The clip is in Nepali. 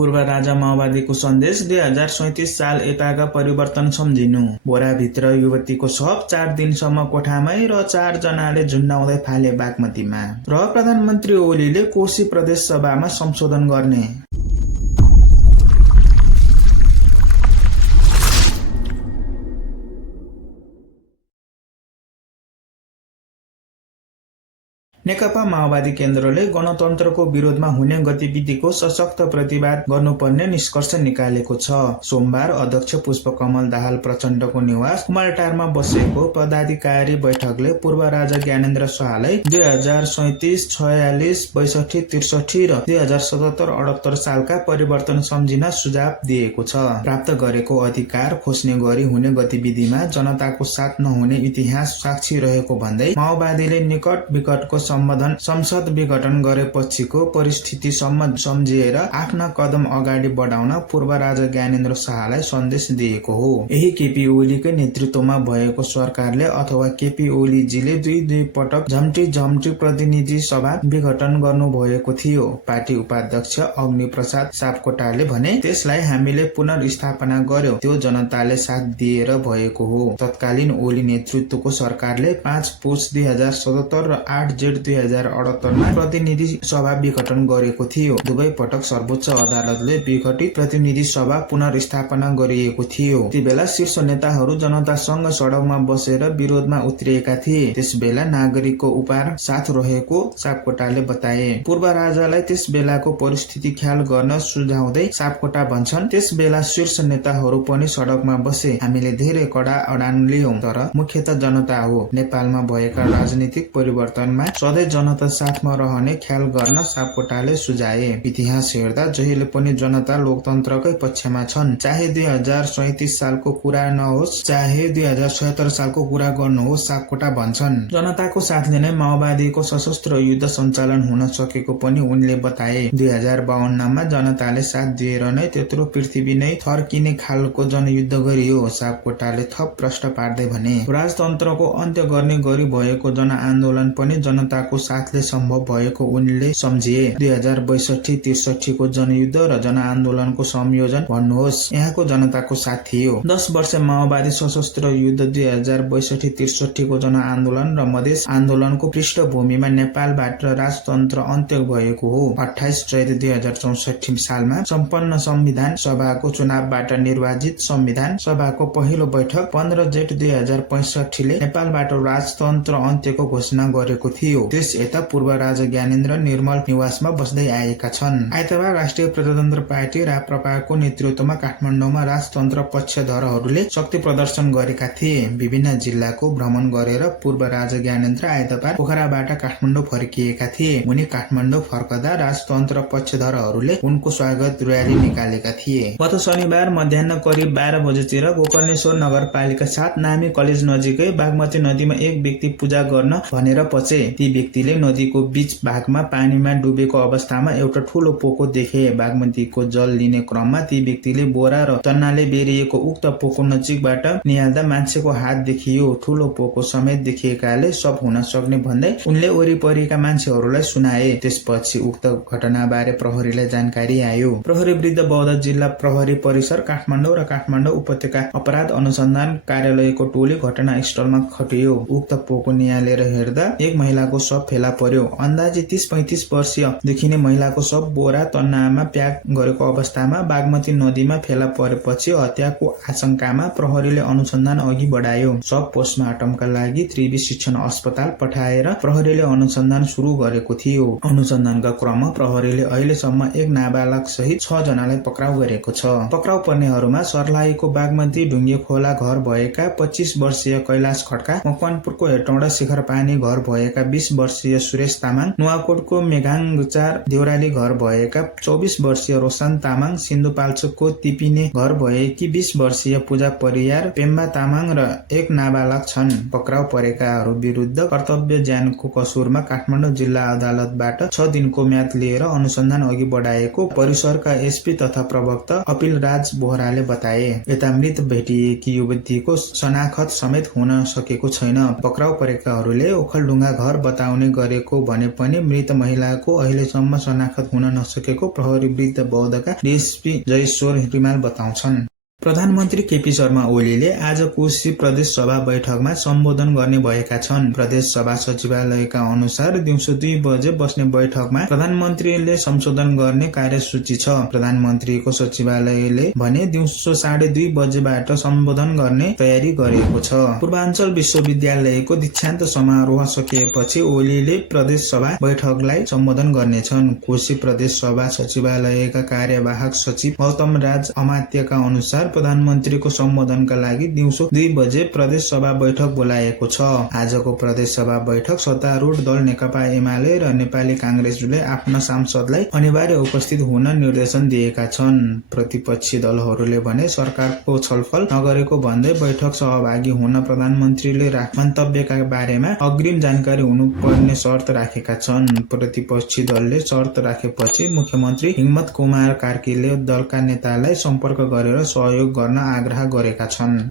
पूर्व राजा माओवादीको सन्देश 2037 साल यताका परिवर्तन सम्झिनु। बोराभित्र युवतीको शव 4 दिनसम्म कोठामै र 4 जनाले झुन्डाउँदै फाले बागमतीमा। र प्रधानमन्त्री ओलीले कोशी प्रदेश सभामा संशोधन गर्ने। नेकपा माओवादी केन्द्रले गणतन्त्रको विरोधमा हुने गतिविधिको सशक्त प्रतिवाद गर्नुपर्ने निष्कर्ष निकालेको छ। सोमबार अध्यक्ष पुष्पकमल दाहाल प्रचण्डको निवास कुमारटारमा बसेको पदाधिकारी बैठकले पूर्व राजा ज्ञानेन्द्र शाहलाई 2037, 46, 62, 63 र 2077-78 सालका परिवर्तन सम्झिन सुझाव दिएको छ। प्राप्त गरेको अधिकार खोज्ने गरी हुने गतिविधिमा जनताको साथ नहुने इतिहास साक्षी रहेको भन्दै माओवादीले निकट विकटको संसद विघटन गरेपछिको परिस्थितिसम्म सम्झिएर आफ्ना कदम अगाडि बढाउन पूर्व राजा ज्ञानेन्द्र शाहलाई सन्देश दिएको हो। यही केपी ओलीकै नेतृत्वमा भएको सरकारले अथवा केपी ओलीजीले दुई पटक झम्टी प्रतिनिधि सभा विघटन गर्नुभएको थियो। पार्टी उपाध्यक्ष अग्निप्रसाद सापकोटाले भने त्यसलाई हामीले पुनर्स्थापना गर्यो, त्यो जनताले साथ दिएर भएको हो। तत्कालीन ओली नेतृत्वको सरकारले 5 पुस 2077 र 8 जेठ 2078 मा प्रतिनिधि सभा विघटन गरेको थियो। दुवै पटक सर्वोच्च अदालतले विघटित प्रतिनिधि सभा पुनर्स्थापना गरिएको थियो। त्यतिबेला शीर्ष नेताहरू जनतासँग सडकमा बसेर विरोधमा उत्रिएका थिए। त्यसबेला नागरिकको उपार साथ रहेको सापकोटाले बताए। पूर्व राजालाई त्यस बेलाको परिस्थिति ख्याल गर्न सुझाउँदै सापकोटा भन्छन्, त्यस बेला शीर्ष नेताहरू पनि सडकमा बसे। हामीले धेरै कडा अडान लियौं, तर मुख्यतः जनता हो। नेपालमा भएका राजनीतिक परिवर्तनमा सधैँ जनता साथमा रहने ख्याल गर्न सापकोटाले सुझाए। इतिहास हेर्दा जहिले पनि जनता लोकतन्त्रकै पक्षमा छन्। चाहे 2037 सालको कुरा नहोस्, चाहे 2077 सालको कुरा गर्नुहोस्, सापकोटा भन्छन्। जनताको साथले नै माओवादीको सशस्त्र युद्ध सञ्चालन हुन सकेको पनि उनले बताए। 2052 मा जनताले साथ दिएर नै त्यत्रो पृथ्वी नै थर्किने खालको जनयुद्ध गरियो। सापकोटाले थप प्रश्न पार्दै भने राजतन्त्रको अन्त्य गर्ने गरी भएको जनआन्दोलन पनि जनताको साथले सम्भव भएको उनले सम्झिए। 2062-63 को जनयुद्ध र जनआन्दोलनको संयोजन भन्नुहोस्, यहाँको जनताको साथ थियो। 10 वर्ष माओवादी सशस्त्र युद्ध 2062-63 को जनआन्दोलन र मधेस आन्दोलनको पृष्ठभूमिमा नेपालबाट राजतन्त्र अन्त्य भएको हो। 28 चैत 2064 सालमा सम्पन्न संविधान सभाको चुनावबाट निर्वाचित संविधान सभाको पहिलो बैठक 15 जेठ 2065 ले नेपालबाट राजतन्त्र अन्त्यको घोषणा गरेको थियो। त्यस यता पूर्व राजा ज्ञानेन्द्र निर्मल निवासमा बस्दै आएका छन्। आइतबार राष्ट्रिय प्रजातन्त्र पार्टी राप्रपाको नेतृत्वमा काठमाडौँमा राजतन्त्र पक्षधरहरूले शक्ति प्रदर्शन गरेका थिए। विभिन्न जिल्लाको भ्रमण गरेर पूर्व राजा ज्ञानेन्द्र आइतबार पोखराबाट काठमाडौँ फर्किएका थिए। उनी काठमाडौँ फर्कदा राजतन्त्र पक्षधरहरूले उनको स्वागत र्याली निकालेका थिए। गत शनिबार मध्याह्न करिब 12 बजेतिर गोकर्णेश्वर नगरपालिका 7 नामी कलेज नजिकै बागमती नदीमा एक व्यक्ति पूजा गर्न भनेर पचे। ती व्यक्तिले नदीको बीच भागमा पानीमा डुबेको अवस्थामा एउटा ठूलो पोको देखे। बागमतीको जल लिने क्रममा ती व्यक्तिले बोरा र चन्नाले बेरिएको उक्त पोको नजिकबाट निहाल्दा मान्छेको हात देखियो। ठूलो पोको समेत देखिएकाले सब हुन सक्ने भन्दै उनले वरिपरिका मान्छेहरूलाई सुनाए। त्यसपछि उक्त घटनाबारे प्रहरीलाई जानकारी आयो। प्रहरी वृद्ध बौद्ध जिल्ला प्रहरी परिसर काठमाडौँ र काठमाडौँ उपत्यका अपराध अनुसन्धान कार्यालयको टोली घटनास्थलमा खटियो। उक्त पोको निहालेर हेर्दा एक महिलाको शव फेला पर्यो। अन्दाजी 30-35 वर्षीय देखिने महिलाको शव बोरा तन्नामा प्याक गरेको अवस्थामा बागमती नदीमा फेला परेपछि हत्याको आशंकामा प्रहरीले अनुसन्धान अघि बढायो। शव पोस्टमार्टमका लागि त्रिवी शिक्षण अस्पताल पठाएर प्रहरीले अनुसन्धान सुरु गरेको थियो। अनुसन्धानका क्रममा प्रहरीले अहिलेसम्म एक नाबालक सहित 6 जनालाई पक्राउ गरेको छ। पक्राउ पर्नेहरूमा सर्लाहीको बागमती ढुङ्गे खोला घर भएका 25 वर्षीय कैलाश खड्का, मकवानपुरको हेटौडा शिखर पानी घर भएका 20 वर्षीय सुरेश तामाङ, नुवाकोटको मेघाङचार देउराली घर भएका 24 वर्षीय रोशन तामाङ, सिन्धुपाल्चोकको तिपिने घर भएकी 20 वर्षीय पूजा परियार, पेम्बा तामाङ र एक नाबालक छन्। पक्राउ परेकाहरू विरुद्ध कर्तव्य ज्यानको कसुरमा काठमाडौँ जिल्ला अदालतबाट 6 दिनको म्याद लिएर अनुसन्धान अघि बढाएको परिसरका एसपी तथा प्रवक्ता अपिल राज बोहराले बताए। यता मृत भेटिएकी युवतीको शनाखत समेत हुन सकेको छैन। पक्राउ परेकाहरूले ओखलढुङ्गा घर बताउने गराउने गरेको भने पनि मृत महिलाको अहिलेसम्म शनाखत हुन नसकेको प्रहरी वृद्ध बौद्धका डीएसपी जयश्वर रिमाल बताउँछन्। प्रधानमन्त्री केपी शर्मा ओलीले आज कोशी प्रदेश सभा बैठकमा सम्बोधन गर्ने भएका छन्। प्रदेश सभा सचिवालयका अनुसार दिउँसो 2 बजे बस्ने बैठकमा प्रधानमन्त्रीले सम्बोधन गर्ने कार्यसूची छ। प्रधानमन्त्रीको सचिवालयले भने दिउँसो 2:30 बजेबाट सम्बोधन गर्ने तयारी गरेको छ। पूर्वाञ्चल विश्वविद्यालयको दीक्षान्त समारोह सकिएपछि ओलीले प्रदेश सभा बैठकलाई सम्बोधन गर्नेछन्। कोशी प्रदेश सभा सचिवालयका कार्यवाहक सचिव गौतम राज अमात्यका अनुसार प्रधानमन्त्रीको सम्बोधनका लागि दिउँसो 2 बजे प्रदेश सभा बैठक बोलाएको छ। आजको प्रदेश सभा बैठक सत्तारूढ दल नेकपा एमाले र नेपाली कांग्रेसले आफ्ना सांसदलाई अनिवार्य उपस्थित हुन निर्देशन दिएका छन्। प्रतिपक्षी दलहरूले भने सरकारको छलफल नगरेको भन्दै बैठक सहभागी हुन प्रधानमन्त्रीले मन्तव्यका बारेमा अग्रिम जानकारी हुनुपर्ने शर्त राखेका छन्। प्रतिपक्षी दलले शर्त राखेपछि मुख्यमन्त्री हिमन्त कुमार कार्कीले दलका नेतालाई सम्पर्क गरेर सहयोग गर्न आग्रह गरेका छन्।